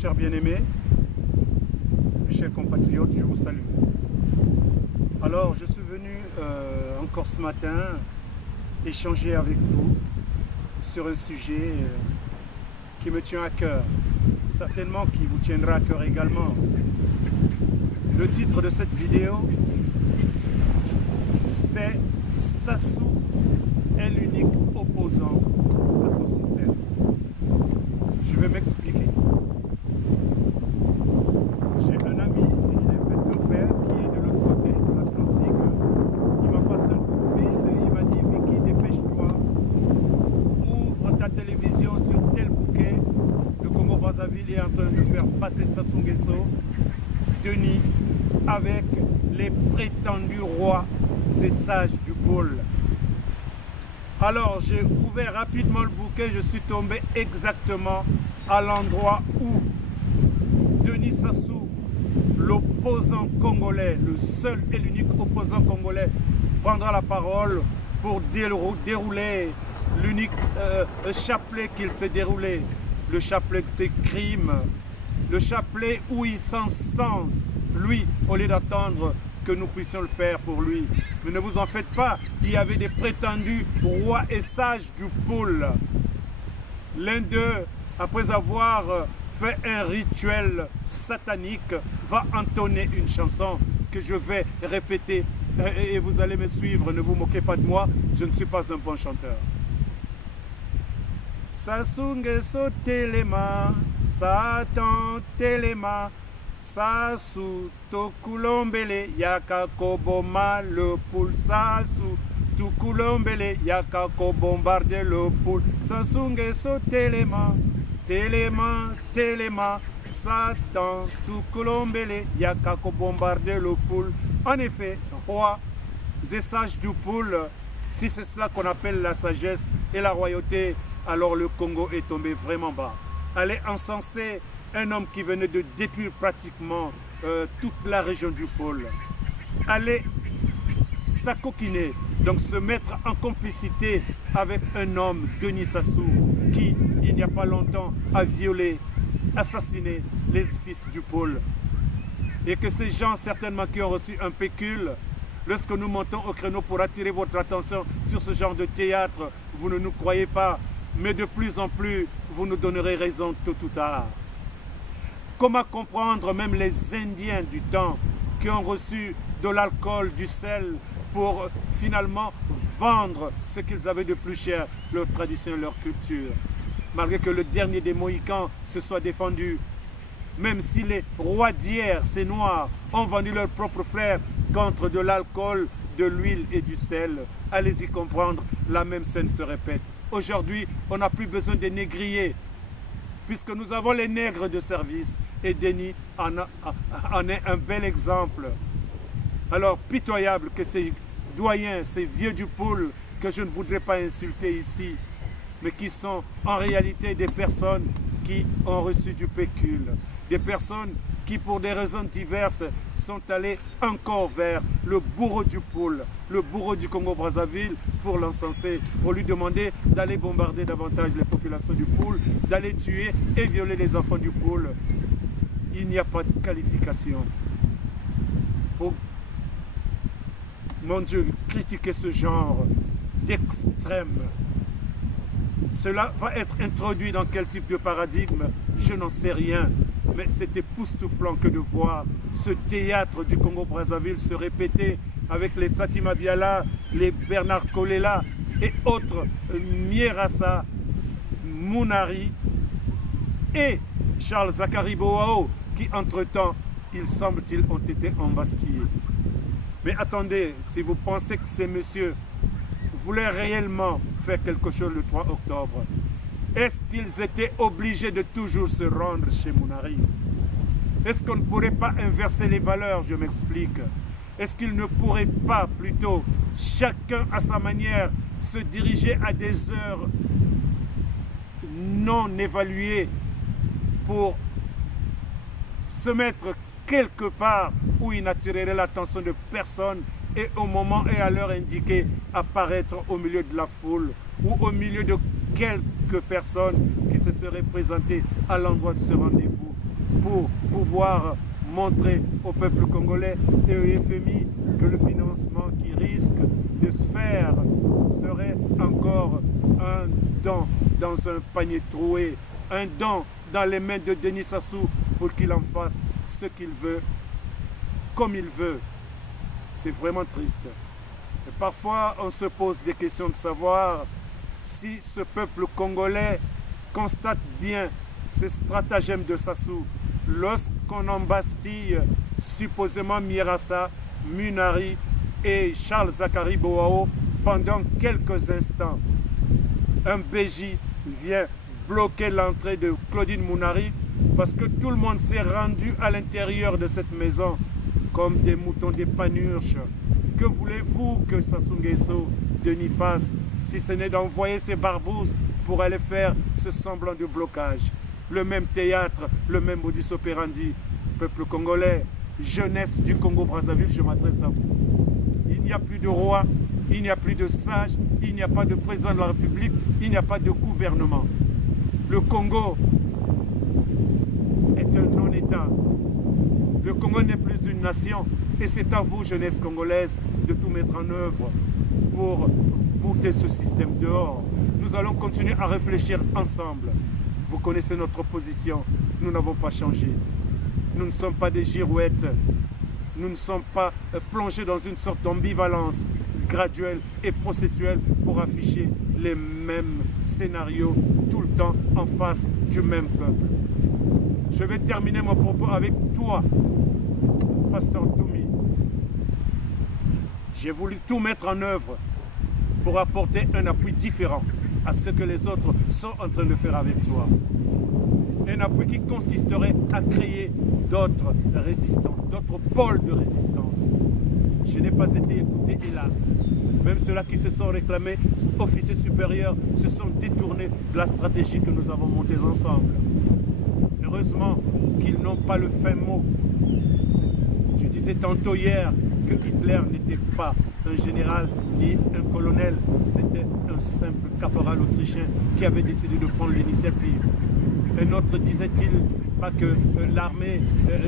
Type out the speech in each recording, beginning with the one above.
chers bien-aimés, mes chers compatriotes, je vous salue. Alors, je suis venu encore ce matin échanger avec vous sur un sujet qui me tient à cœur, certainement qui vous tiendra à cœur également. Le titre de cette vidéo, c'est « Sassou est l'unique opposant à son système ». Je vais m'expliquer. J'ai un ami, il est presque un frère, qui est de l'autre côté de l'Atlantique. Il m'a passé un coup de fil, il m'a dit « Vicky, dépêche-toi, ouvre ta télévision sur tel bouquet. Le Congo-Brazzaville est en train de faire passer Sassou Nguesso, Denis, avec les prétendus rois et sages du pôle. » Alors j'ai ouvert rapidement le bouquet, je suis tombé exactement à l'endroit où Denis Sassou, l'opposant congolais, le seul et l'unique opposant congolais, prendra la parole pour dérouler l'unique chapelet qu'il s'est déroulé, le chapelet de ses crimes, le chapelet où il s'encense, lui, au lieu d'attendre que nous puissions le faire pour lui. Mais ne vous en faites pas, il y avait des prétendus rois et sages du pôle. L'un d'eux, après avoir fait un rituel satanique, va entonner une chanson que je vais répéter et vous allez me suivre, ne vous moquez pas de moi, je ne suis pas un bon chanteur. Sassou Nguesso Telema, Satan Telema, Sassou Tokulombele, Yaka Koboma le poule, Sassou Tokulombele, Yaka bombarder le poule, Sassou Nguesso Telema, Telema, Telema, Satan Tokulombele, Yaka bombarder le poule. En effet, roi et sages du pôle, si c'est cela qu'on appelle la sagesse et la royauté, alors le Congo est tombé vraiment bas. Allez encenser un homme qui venait de détruire pratiquement toute la région du pôle. Allez s'acoquiner, donc se mettre en complicité avec un homme, Denis Sassou, qui, il n'y a pas longtemps, a violé, assassiné les fils du pôle. Et que ces gens, certainement, qui ont reçu un pécule, lorsque nous montons au créneau pour attirer votre attention sur ce genre de théâtre, vous ne nous croyez pas, mais de plus en plus, vous nous donnerez raison tôt ou tard. Comment comprendre même les Indiens du temps qui ont reçu de l'alcool, du sel, pour finalement vendre ce qu'ils avaient de plus cher, leur tradition et leur culture. Malgré que le dernier des Mohicans se soit défendu, même si les rois d'hier, ces Noirs, ont vendu leurs propres frères contre de l'alcool, de l'huile et du sel, allez-y comprendre, la même scène se répète. Aujourd'hui, on n'a plus besoin des négriers, puisque nous avons les nègres de service, et Denis en est un bel exemple. Alors, pitoyable que ces doyens, ces vieux du pôle, que je ne voudrais pas insulter ici, mais qui sont en réalité des personnes qui ont reçu du pécule, des personnes qui, pour des raisons diverses, sont allées encore vers le bourreau du pôle, le bourreau du Congo-Brazzaville, pour l'encenser, pour lui demander d'aller bombarder davantage les populations du pôle, d'aller tuer et violer les enfants du pôle. Il n'y a pas de qualification pour, mon Dieu, critiquer ce genre d'extrême. Cela va être introduit dans quel type de paradigme? Je n'en sais rien. Mais c'est époustouflant que de voir ce théâtre du Congo-Brazzaville se répéter avec les Tsatima Biala, les Bernard Kolela et autres, Mierassa, Mounari et Charles Zakari Boao, qui entre-temps, il semble-t-il, ont été embastillés. Mais attendez, si vous pensez que ces messieurs voulaient réellement faire quelque chose le 3 octobre, est-ce qu'ils étaient obligés de toujours se rendre chez Mounari? Est-ce qu'on ne pourrait pas inverser les valeurs? Je m'explique. Est-ce qu'ils ne pourraient pas plutôt, chacun à sa manière, se diriger à des heures non évaluées pour se mettre quelque part où ils n'attireraient l'attention de personne et au moment et à l'heure indiquée apparaître au milieu de la foule ou au milieu de quelques personnes qui se seraient présentées à l'endroit de ce rendez-vous pour pouvoir montrer au peuple congolais et au FMI que le financement qui risque de se faire serait encore un don dans un panier troué, un don dans les mains de Denis Sassou pour qu'il en fasse ce qu'il veut, comme il veut. C'est vraiment triste. Et parfois, on se pose des questions de savoir si ce peuple congolais constate bien ces stratagèmes de Sassou lorsqu'on embastille supposément Mirassa, Munari et Charles Zakari Boao pendant quelques instants. Un BJ vient bloquer l'entrée de Claudine Munari parce que tout le monde s'est rendu à l'intérieur de cette maison comme des moutons des panurges. Que voulez-vous que Sassou Nguesso Denis fasse si ce n'est d'envoyer ses barbouzes pour aller faire ce semblant de blocage? Le même théâtre, le même modus operandi. Peuple congolais, jeunesse du Congo-Brazzaville, je m'adresse à vous. Il n'y a plus de roi, il n'y a plus de sage, il n'y a pas de président de la République, il n'y a pas de gouvernement. Le Congo est un non-État. Le Congo n'est plus une nation et c'est à vous, jeunesse congolaise, de tout mettre en œuvre pour bouter ce système dehors. Nous allons continuer à réfléchir ensemble. Vous connaissez notre position, nous n'avons pas changé. Nous ne sommes pas des girouettes, nous ne sommes pas plongés dans une sorte d'ambivalence graduelle et processuelle pour afficher les mêmes scénarios tout le temps en face du même peuple. Je vais terminer mon propos avec toi, Pasteur Toumi. J'ai voulu tout mettre en œuvre pour apporter un appui différent à ce que les autres sont en train de faire avec toi. Un appui qui consisterait à créer d'autres résistances, d'autres pôles de résistance. Je n'ai pas été écouté, hélas. Même ceux-là qui se sont réclamés officiers supérieurs se sont détournés de la stratégie que nous avons montée ensemble. Heureusement qu'ils n'ont pas le fin mot. Je disais tantôt hier que Hitler n'était pas un général ni un colonel, c'était un simple caporal autrichien qui avait décidé de prendre l'initiative. Un autre disait-il pas que l'armée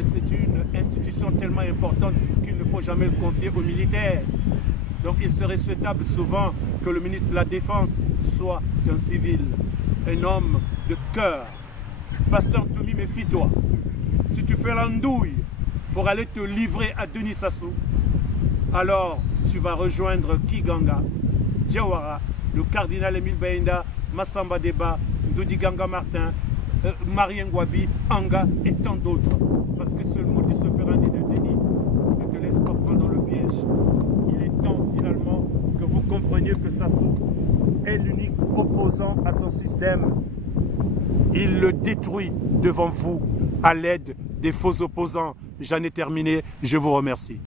c'est une institution tellement importante qu'il ne faut jamais le confier aux militaires. Donc il serait souhaitable souvent que le ministre de la Défense soit un civil, un homme de cœur. Pasteur Toumi, méfie-toi. Si tu fais l'andouille pour aller te livrer à Denis Sassou, alors tu vas rejoindre Kiganga, Diawara, le cardinal Émile Benda, Massamba Deba, Ndodi Ganga Martin, Marien Ngouabi, Anga et tant d'autres. Parce que ce modus operandi de Denis ne te laisse pas prendre le piège. Il est temps finalement que vous compreniez que Sassou est l'unique opposant à son système. Il le détruit devant vous à l'aide des faux opposants. J'en ai terminé, je vous remercie.